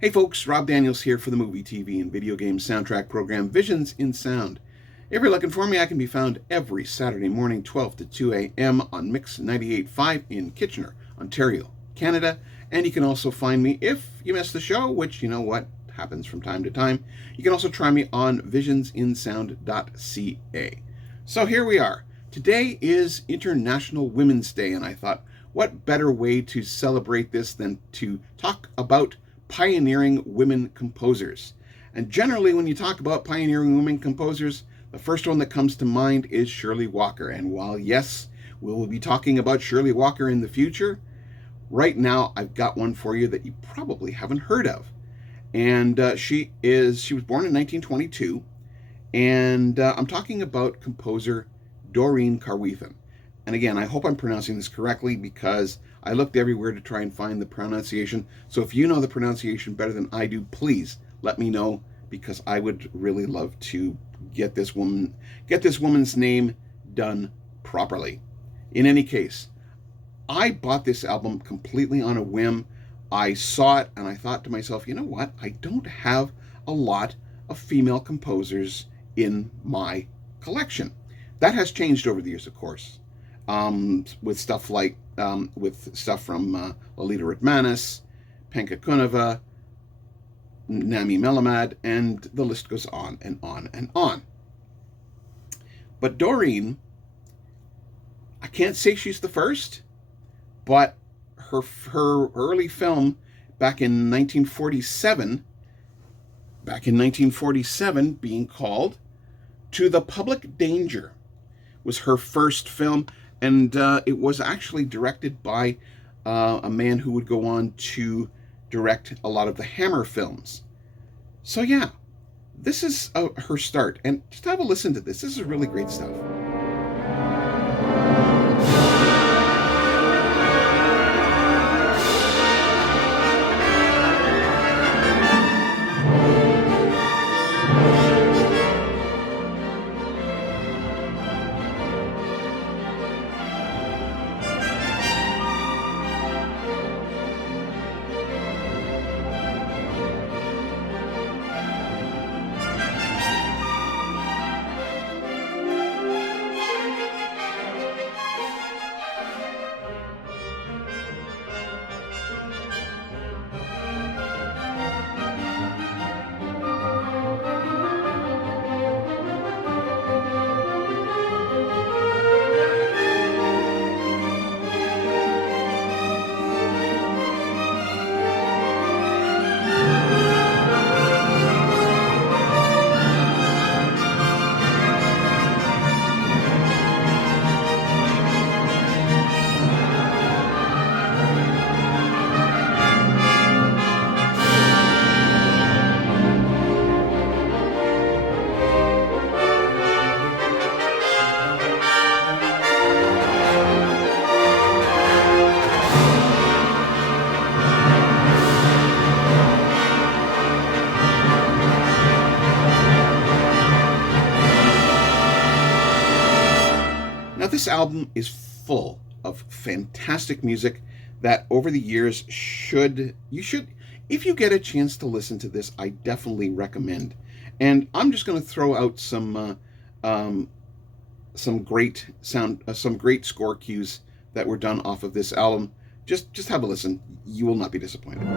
Hey folks, Rob Daniels here for the movie, TV, and video game soundtrack program Visions in Sound. If you're looking for me, I can be found every Saturday morning, 12 to 2 a.m. on Mix 98.5 in Kitchener, Ontario, Canada. And you can also find me if you missed the show, which you know what happens from time to time. You can also try me on visionsinsound.ca. So here we are. Today is International Women's Day, and I thought, what better way to celebrate this than to talk about pioneering women composers. And generally, when you talk about pioneering women composers, the first one that comes to mind is Shirley Walker. And while, yes, we will be talking about Shirley Walker in the future, right now I've got one for you that you probably haven't heard of. And she was born in 1922, and I'm talking about composer Doreen Carwithen. And again, I hope I'm pronouncing this correctly because I looked everywhere to try and find the pronunciation. So if you know the pronunciation better than I do, please let me know, because I would really love to get this woman's name done properly. In any case, I bought this album completely on a whim. I saw it and I thought to myself, you know what? I don't have a lot of female composers in my collection. That has changed over the years, of course. With stuff from Lolita Ritmanis, Penka Kuneva, Nami Melamad, and the list goes on and on and on. But Doreen, I can't say she's the first, but her early film back in 1947, being called To the Public Danger, was her first film. And it was actually directed by a man who would go on to direct a lot of the Hammer films. So yeah, this is her start. And just have a listen to this. This is really great stuff. Now, this album is full of fantastic music that over the years if you get a chance to listen to this, I definitely recommend. And I'm just going to throw out some great score cues that were done off of this album. Just have a listen. You will not be disappointed.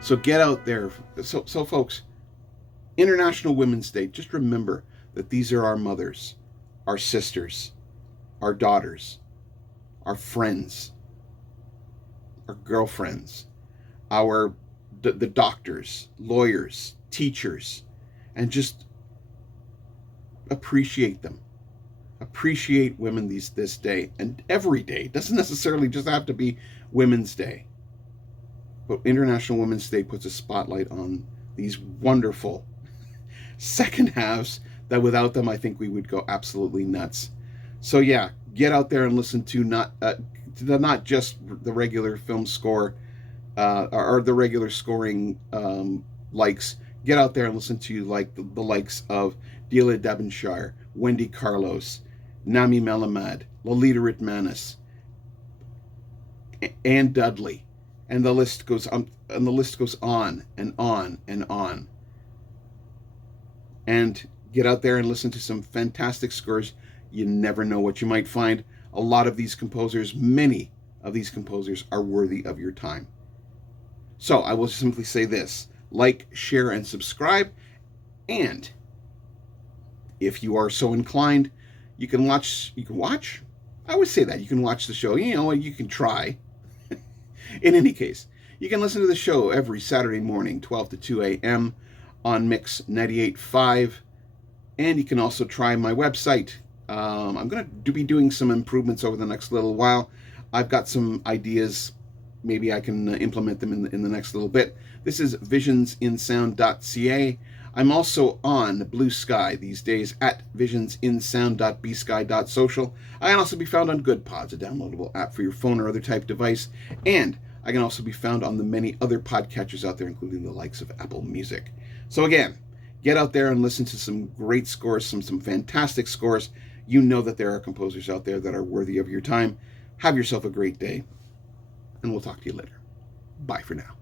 So get out there. So folks, International Women's Day, just remember that these are our mothers, our sisters, our daughters, our friends, our girlfriends, the doctors, lawyers, teachers, and just appreciate them. Appreciate women this day and every day. It doesn't necessarily just have to be Women's Day. But International Women's Day puts a spotlight on these wonderful second halves that without them, I think we would go absolutely nuts. So yeah, get out there and listen to not just the regular film score or the regular scoring likes. Get out there and listen to like the likes of Delia Devonshire, Wendy Carlos, Nami Melamad, Lolita Ritmanis, Ann Dudley, and the list goes on, and the list goes on and on and on. And get out there and listen to some fantastic scores. You never know what you might find. A lot of these composers, many of these composers, are worthy of your time. So I will simply say this: like, share, and subscribe. And if you are so inclined, you can watch. I would say that you can watch the show. You can try. In any case, you can listen to the show every Saturday morning, 12 to 2 a.m. on Mix 98.5. And you can also try my website. I'm going to be doing some improvements over the next little while. I've got some ideas. Maybe I can implement them in the next little bit. This is visionsinsound.ca. I'm also on Blue Sky these days at visionsinsound.bsky.social. I can also be found on GoodPods, a downloadable app for your phone or other type device. And I can also be found on the many other podcatchers out there, including the likes of Apple Music. So again, get out there and listen to some great scores, some fantastic scores. You know that there are composers out there that are worthy of your time. Have yourself a great day, and we'll talk to you later. Bye for now.